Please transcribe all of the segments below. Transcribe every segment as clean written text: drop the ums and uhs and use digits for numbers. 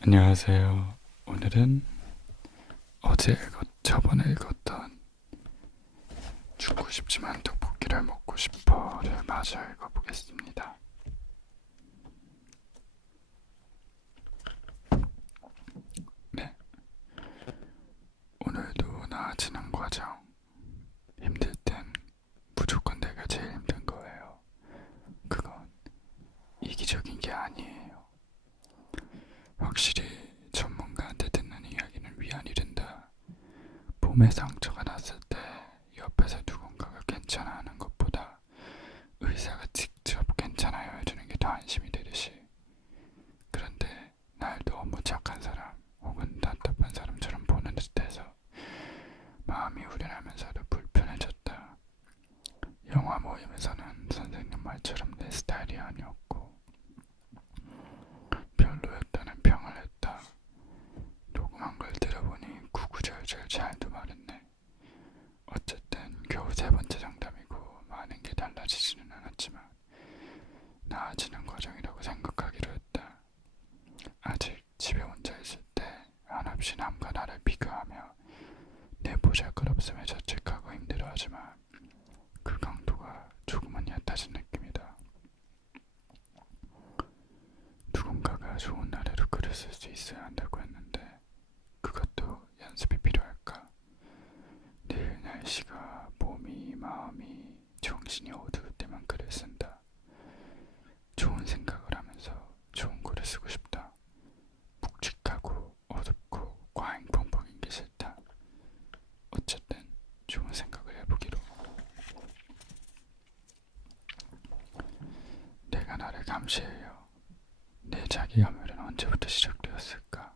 안녕하세요. 오늘은 저번에 읽었던 죽고 싶지만 떡볶이를 먹고 싶어를 마저 읽어보겠습니다. 네, 오늘도 나아지는 과정. 힘들 땐 무조건 내가 제일 힘든 거예요. 그건 이기적인 게 아니에요. 확실히 전문가한테 듣는 이야기는 위안이 된다. 몸에 상처가 났을 때 옆에서 누군가가 괜찮아 하는 것보다 의사가 직접 괜찮아요 해주는 게 더 안심이 되듯이. 그런데 날 너무 착한 사람 혹은 답답한 사람처럼 보는 듯해서 마음이 후련하면서도 불편해졌다. 영화 모임에서는 선생님 말처럼 내 스타일이 아니었고 별로였다는 평을 했다. 녹음한 걸 들어보니 구구절절 잘도 말했네. 어쨌든 겨우 세 번째 정답이고 많은 게 달라지지는 않았지만 나아지는 과정이라고 생각하기로 했다. 아직 집에 혼자 있을 때 한없이 남과 나를 비교하며 내 보잘것없음에 자책하고 힘들어하지만 그 강도가 조금은 얕아진 느낌이다. 누군가가 좋은 나래로 글을 쓸 수 있어야 한다고 했는데 그것도 연습이 필요할까? 늘 날씨가 몸이 마음이 정신이 어두울 때만 글을 쓴다. 좋은 생각을 하면서 좋은 글을 쓰고 싶다. 묵직하고 어둡고 과잉 펑펑인 게 싫다. 어쨌든 좋은 생각을 해보기로. 내가 나를 감시해요. 내 자기감별은 언제부터 시작되었을까?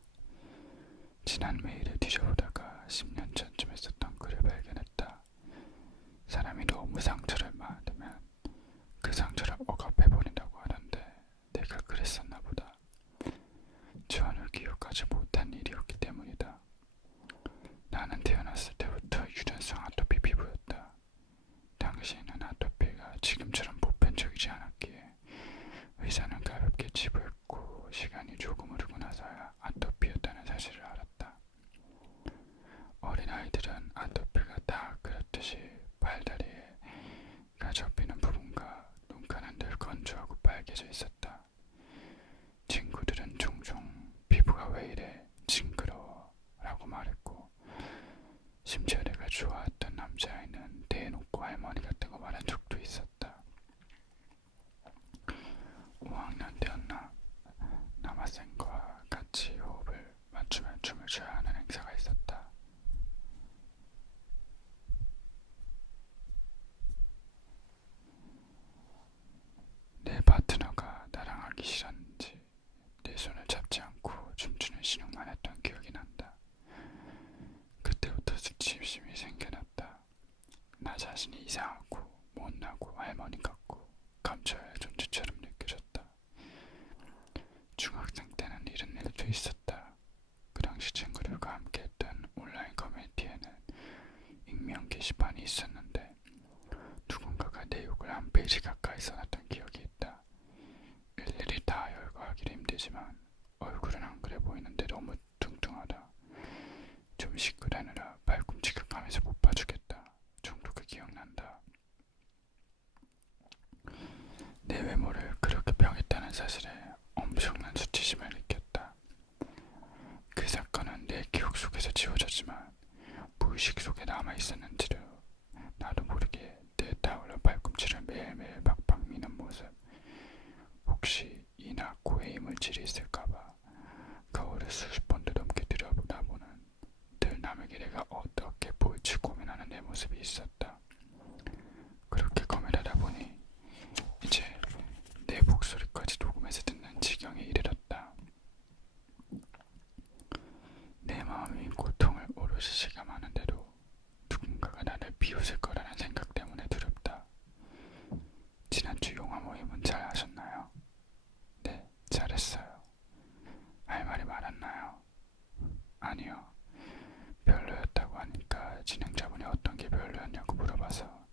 지난 메일을 뒤져보다가 10년 전쯤에 썼던 글을 발견했다. 사람이 너무 상처를 받으면 그 상처를 억압해버린다고 하던데 내가 그랬었나 보다. 전혀 기억하지 못한 일이었기 때문이다. 나는 태어났을 때부터 유전성 아토피 피부였다. 당시에는 아토피가 지금처럼 보편적이지 않았기에 의사는 가볍게 치부했고 시간이 조금 흐르고 나서야 아토피였다는 사실을 알았다. 어린아이들은 아토피가 다 그렇듯이 발다리가 접히는 부분과 눈가는 늘 건조하고 빨개져 있었다. 친구들은 종종 피부가 왜 이래 징그러워 라고 말했고 심지어 내가 좋아했던 남자아이는 대놓고 할머니 같다고 말한 적도 있었다. 5학년 때였나 남학생과 같이 호흡을 맞추며 춤을 춰야 하는 행사가 있었다. 내 파트너가 나랑 하기 싫었는지 내 손을 잡지 않고 춤추는 신용만 했던 기억이 난다. 그때부터 수치심이 생겨났다. 나 자신이 이상하고 못나고 할머니 같고 감춰야 할 존재처럼 느껴졌다. 중학생 때는 이런 일도 있었다. 그 당시 친구들과 함께했던 온라인 커뮤니티에는 익명 게시판이 있었는데 누군가가 내 욕을 한 페이지 가까이 써놨던 기억이 있다. 일일이 다 열거하기도 힘들지만 얼굴은 안 그래 보이는데 너무 뚱뚱하다. 좀 시끄러느라 발꿈치각하면서 못 봐주겠다 정도가 기억난다. 내 외모를 그렇게 평했다는 사실에 엄청난 수치심을 느꼈다. 그 사건은 내 기억 속에서 지워졌지만 무의식 속에 남아있었는지도 나도 모르게 내 타올로 발꿈치를 매일매일 박박 미는 모습. 혹시 이나 코에 이물질이 있을까봐 거울을 수십 번도 넘게 들여다보는 늘 남에게 내가 어떻게 보일지 고민하는 내 모습이 있었다. 그렇게 고민하다 보니 이제 내 목소리까지 녹음해서 듣는 지경에 이르렀다. 내 마음이 고통을 오롯이 실감하는데도 누군가가 나를 비웃을 거라는 생각 때문에 두렵다. 지난주 영화 모임은 잘 하셨나요? 네, 잘했어요. 할 말이 많았나요? 아니요. 별로였다고 하니까 진행자분이 어떤 게 별로였냐고 물어봐서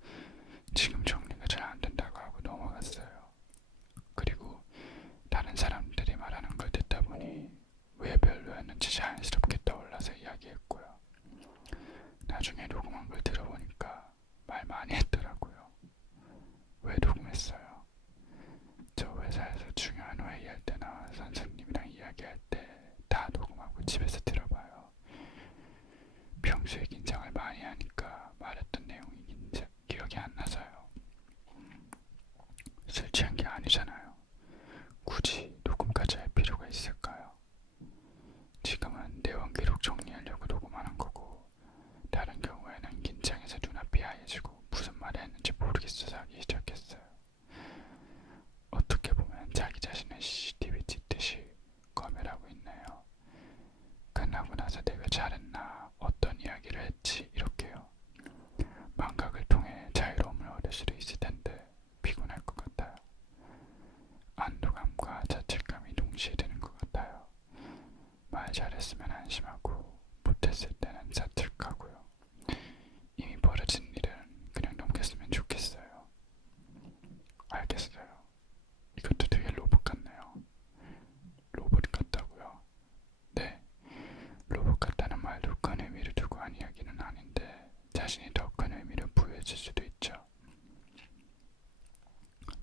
지금 정리가 잘 안 된다고 하고 넘어갔어요. 그리고 다른 사람들이 말하는 걸 듣다 보니 왜 말 잘했으면 안심하고 못했을 때는 사특하고요. 이미 벌어진 일은 그냥 넘겼으면 좋겠어요. 알겠어요. 이것도 되게 로봇 같네요. 로봇 같다고요? 네, 로봇 같다는 말도 큰 의미를 두고 한 이야기는 아닌데 자신이 더 큰 의미를 부여해줄 수도 있죠.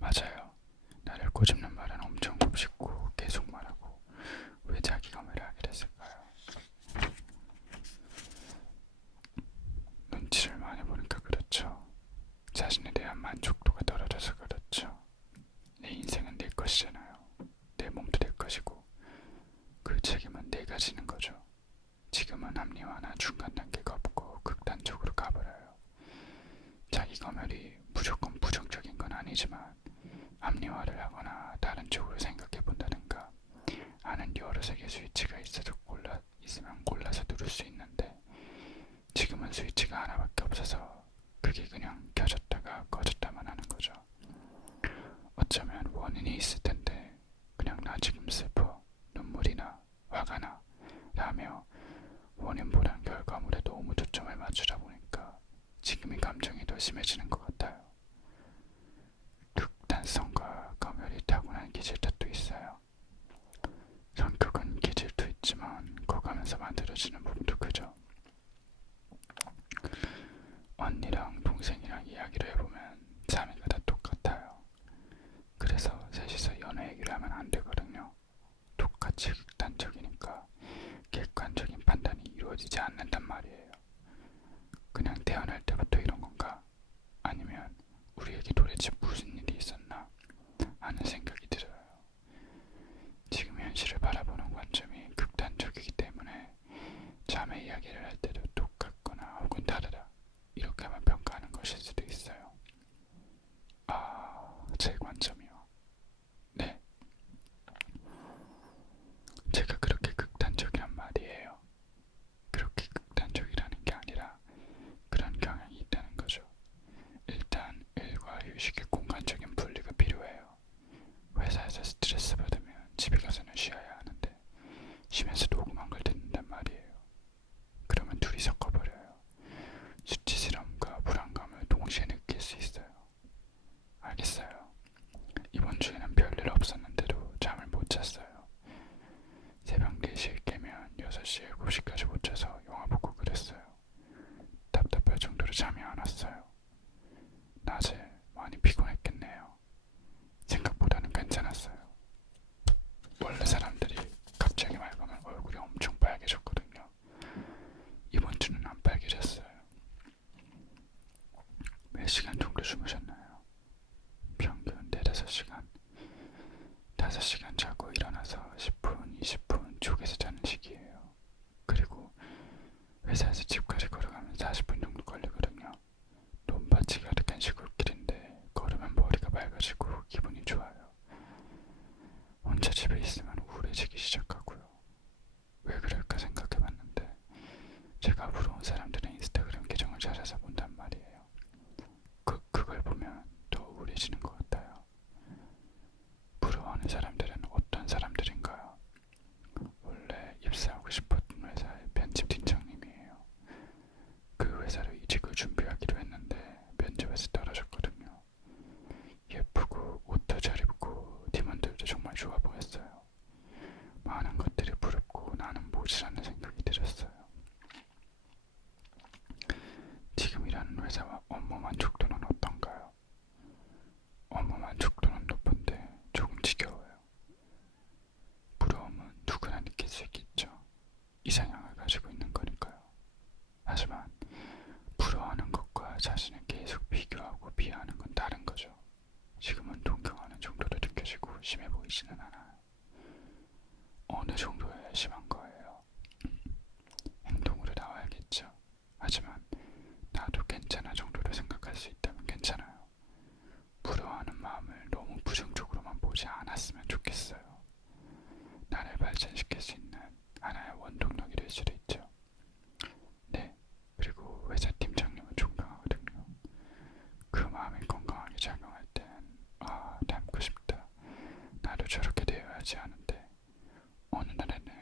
맞아요. 나를 꼬집는 말은 엄청 곱씹고 계속 말하고 왜 자기 검열을 하게 됐을까요? 눈치를 많이 보니까 그렇죠. 자신에 대한 만족도가 떨어져서 그렇죠. 내 인생은 내 것이잖아요. 내 몸도 내 것이고 그 책임은 내가 지는 거죠. 지금은 합리화나 중간 단계가 없고 극단적으로 가버려요. 자기 검열이 무조건 부정적인 건 아니지만 합리화를 하거나 다른 쪽으로 생각해 본다든가 하는 여러 색의 스위치가 있으면 골라서 누를 수 있는데 지금은 스위치가 하나밖에 없어서 그게 그냥 켜졌다가 꺼졌다만 하는 거죠. 어쩌면 원인이 있을 텐데 그냥 나 지금 슬퍼, 눈물이 나, 화가 나 라며 원인보단 결과물에 너무 초점을 맞추다 보니까 지금의 감정이 더 심해지는 것 같아요. 극단성과 검열이 타고난 기질 탓도 있어요. 성격은 기질도 있지만 커가면서 만들어지는 부분도 크죠. 언니랑 동생이랑 이야기를 해보면 3위가 다 똑같아요. 그래서 셋이서 연애 얘기를 하면 안 되거든요. 똑같이 극단적이니까 객관적인 판단이 이루어지지 않는단 말이에요. 그냥 태어날 때부터 이런 건가? 아니면 우리에게 도대체 무슨 일이 있었나? 하는 생각이 들어요. 지금 현실을 바라보는 관점이 극단적이기 때문에 자매 이야기를 할 때도 똑같거나 혹은 다르다 이렇게만 평가하는 것일 수도 있어요. 제 관점이요. 네. 제가 그렇게 극단적이란 말이에요. 그렇게 극단적이라는 게 아니라 그런 경향이 있다는 거죠. 일단 일과 휴식의 공간적인 분리가 필요해요. 회사에서 스트레스 받으면 집에 가서는 쉬어야 하는데 쉬면서 녹음한 걸 듣는단 말이에요. 그러면 둘이 섞어버려요. 수치스러움과 불안감을 동시에 느낄 수 있어요. 알겠어요. 이번 주에는 별일 없었는데도 잠을 못 잤어요. 새벽 4시에 깨면 6시, 7시까지 못 자서 영화 보고 그랬어요. 답답할 정도로 잠이 안 왔어요. 낮에 많이 피곤했겠네요. 생각보다는 괜찮았어요. 원래 사람들이 갑자기 맑으면 얼굴이 엄청 빨개졌거든요. 이번 주는 안 빨개졌어요. 몇 시간 정도 주무셨나요? 평균 4-5시간. 5시간 자고 일어나서 10분, 20분 쪼개서 자는 시기예요. 그리고 회사에서 집까지 걸어가면 40분 정도 걸리거든요. 논밭이 가득한 시골길인데 걸으면 머리가 맑아지고 기분이 좋아요. 혼자 집에 있으면 우울해지기 시작하고요. 왜 그럴까 생각해봤는데 제가 부러운 사람들의 인스타그램 계정을 찾아서 본단 말이에요. 그걸 보면 더 우울해지는 것 같아요. 부러워하는 사람들은 어떤 사람들인가요? 원래 입사하고 싶었던 회사의 편집팀장님이에요. 그 회사로 이직을 준비하기로 했는데 면접에서 떨어졌거든요. 예쁘고 옷도 잘 입고 팀원들도 정말 좋아 보였어요. 많은 것들이 부럽고 나는 모자라는 생각이 들었어요. 지금 일하는 회사와 업무 만족도는 어떤가요? 업무 만족도는 높은데 조금 지겨워요. 부러움은 누구나 느낄 수 있겠죠. 이상향을 가지고 있는 거니까요. 하지만 부러워하는 것과 자신을 계속 비교하고 비하하는 건 다른 거죠. 지금은 동경하는 정도로 느껴지고 심해 보이지는 않아요. 어느 정도여야 심한 거예요? 행동으로 나와야겠죠. 하지만 나도 괜찮아 정도로 생각할 수 있다면 괜찮아요. 부러워하는 마음을 너무 부정적으로만 보지 않았으면 좋겠어요. 나를 발전시킬 수 있는 하나의 원동력이 될 수도 있죠. 네, 그리고 회사 팀장님은 존경하거든요. 그 마음이 건강하게 작용할 땐 닮고 싶다. 나도 저렇게 되어야지 하는데 어느 날에는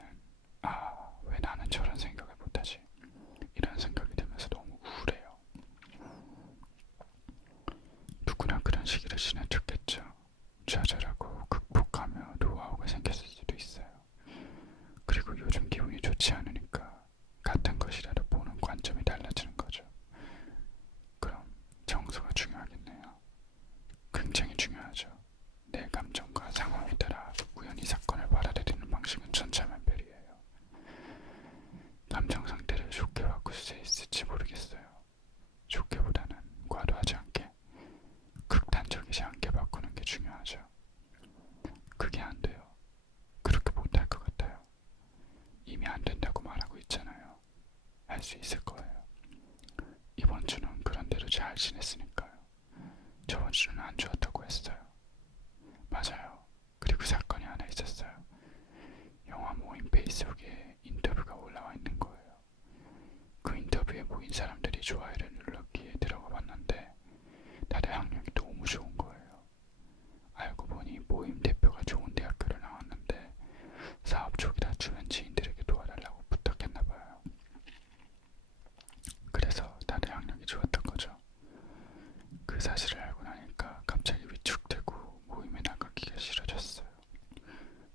수 있을 거예요. 이번 주는 그런대로 잘 지냈으니까요. 저번 주는 안 좋았다고 했어요. 맞아요. 그리고 사건이 하나 있었어요. 영화 모임 페이스북에 인터뷰가 올라와 있는 거예요. 그 인터뷰에 모인 사람들이 좋아요를 눌렀기에 들어가 봤는데 다들 학력이 너무 좋은 거예요. 알고 보니 모임 대표가 좋은 대학교를 나왔는데 사업 쪽이라 주변 지인들에게 도와달라고 부탁했나봐요. 그래서 다들 학력이 좋았던 거죠. 그 사실을 알고 나니까 갑자기 위축되고 모임에 나가기가 싫어졌어요.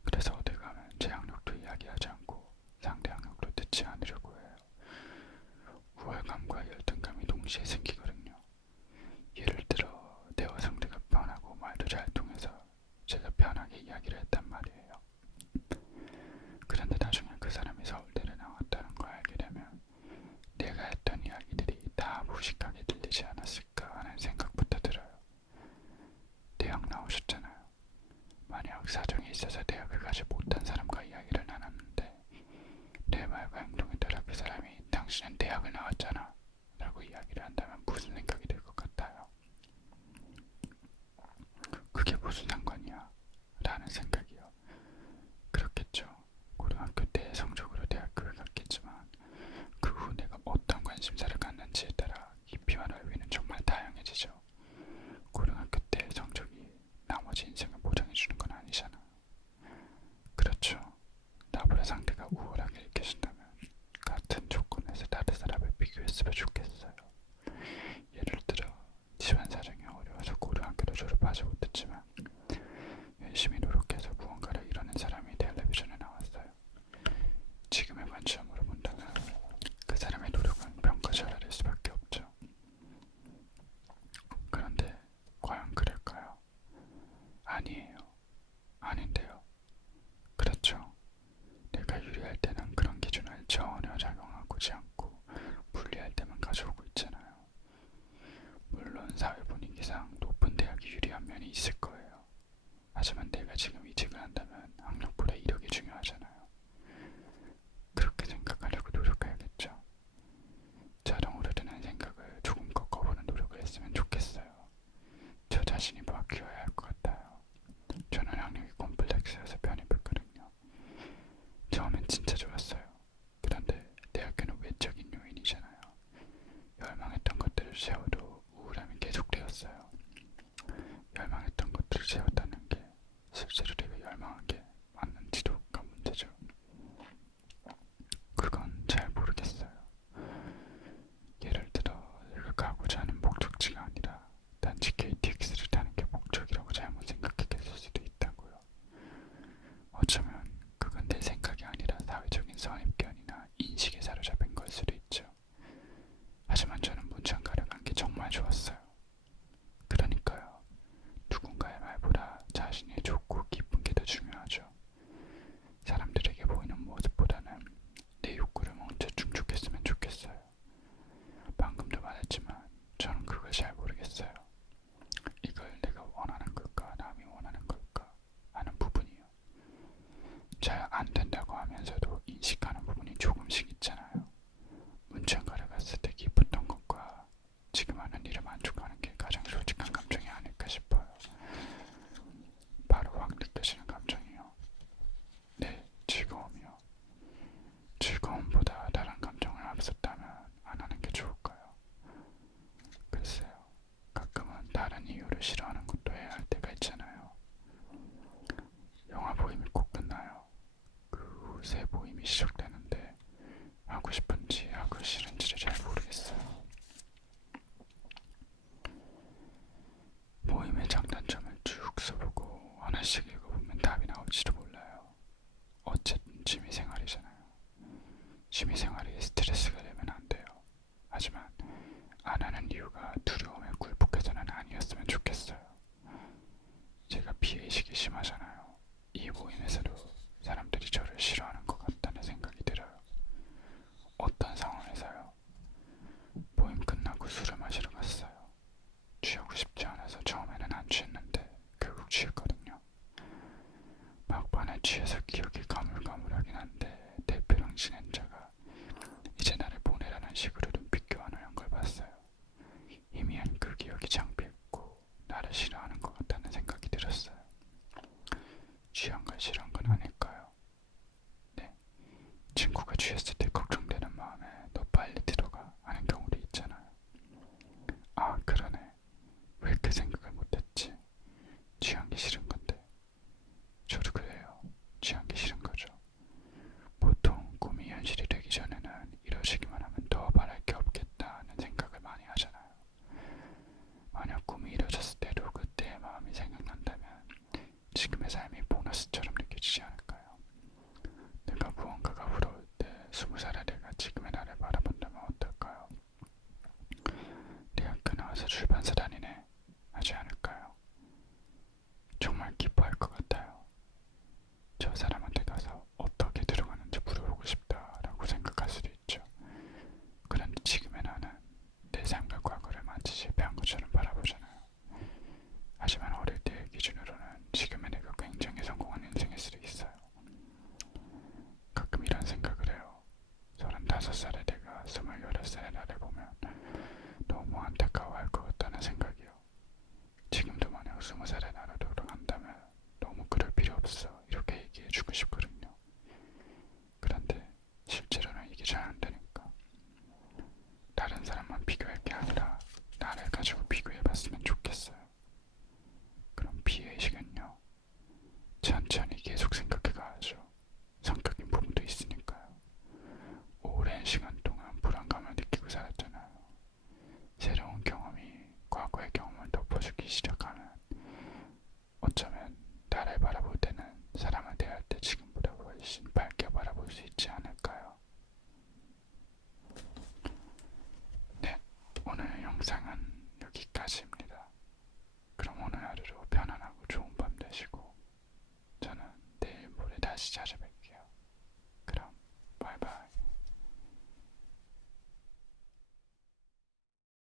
그래서 어디 가면 제 학력도 이야기하지 않고 상대 학력도 듣지 않으려고 해요. 우월감과 열등감이 동시에 생기거든요. 예를 들어 대화 상대가 편하고 말도 잘 통해서 제가 편하게 이야기를 했단 말이에요. 그런데 나중에 그 사람이 서울대를 나왔다는 걸 알게 되면 내가 했던 이야기들이 다 무식하게 들리지 않았을까 하는 생각부터 들어요. 대학 나오셨잖아요. 만약 사정이 있어서 대학을 가지 못한 사람과 이야기를 나눴는데 내 말과 행동에 따라 그 사람이 당신은 대학을 나왔잖아 라고 이야기를 한다면 무슨 생각이 들 것 같아요? 그게 무슨 상관이야? 라는 생각이요. 그렇겠죠. 고등학교 때 성적으로 대학교에 갔겠지만 그 후 내가 어떤 관심사를 갖는지에 따라 깊이와 넓이는 정말 다양해지죠. 고등학교 때 성적이 나머지 인생을 보장해주는 건 아니잖아. 그렇죠. 나보다 상대가 우월하게 느껴진다면 같은 조건에서 다른 사람을 비교했으면 좋겠어요. 예를 들어 집안 사정이 어려워서 고등학교를 졸업하지 못했지만 열심히 노력해서 무언가를 이루는 사람이 텔레비전에 나왔어요. 지금의 관점으로 본다면 그 사람의 노력은 평가절하될 수밖에 없죠. 그런데 과연 그럴까요? 아니에요. 아닌데요. 그렇죠. 내가 유리할 때는 그런 기준을 전혀 작용하지 않고 불리할 때만 가져오고 있잖아요. 물론 사회 분위기상 높은 대학이 유리한 면이 있을 거예요. 하지만 내가 지금 이직을 한다면 학력보다 이력이 중요하잖아요. 그렇게 생각하려고 노력해야겠죠. 자동으로 드는 생각을 조금 꺾어보는 노력을 했으면 좋겠어요. 저 자신이 바뀌어야 할 것 같아요. 저는 학력이 콤플렉스여서 편입했거든요. 처음엔 진짜 좋았어요. 그런데 대학교는 외적인 요인이잖아요. 열망했던 것들을 채워도 우울함이 계속되었어요. 열망했던 것들을 채웠다는 게 실제로 내가 열망한 게 맞는지도가 문제죠. 그건 잘 모르겠어요. 예를 들어 내가 가고자 하는 목적지가 아니라 단지 KTX를 타는 게 목적이라고 잘못 생각했을 수도 있다고요. 어쩌면 그건 내 생각이 아니라 사회적인 선입견이나 인식에 사로잡힌 걸 수도 있죠. 하지만 저는 문창가를 간 게 정말 좋았어요. 그러니까요. 누군가의 말보다 자신이 좋고 기쁜 게 더 중요하죠. 사람들에게 보이는 모습보다는 내 욕구를 먼저 충족했으면 좋겠어요. 방금도 말했지만 저는 그걸 잘 모르겠어요. 이걸 내가 원하는 걸까 남이 원하는 걸까 하는 부분이요. 잘 안 된다고 하면서도 인식하는 부분이 조금씩 있잖아요. 문창가를 갔을 때 기뻤던 것과 지금 하는 일에 만족하는 게 가장 솔직한 감정이 아닐까 싶어요. 바로 확 느껴지는 감정이요. 네, 즐거움이요. 즐거움보다 다른 감정을 앞섰다면 안 하는 게 좋을까요? 글쎄요. 가끔은 다른 이유로 싫어하는 것도 해야 할 때가 있잖아요. 영화 보임이 꼭 끝나요. 그 후 새 보임이 시작되는데 하고 싶은지 하고 싫은지를 잘 모르겠어요. 모임의 장단점을 쭉 써보고 하나씩 읽어보면 답이 나올지도 몰라요. 어쨌든 취미생활이잖아요. 취미생활이 스트레스가 되면 안 돼요. 하지만 안 하는 이유가 두려움에 굴복해서는 아니었으면 좋겠어요. 제가 피해의식이 심하잖아요. 이 모임에서도 사람들이 저를 싫어하는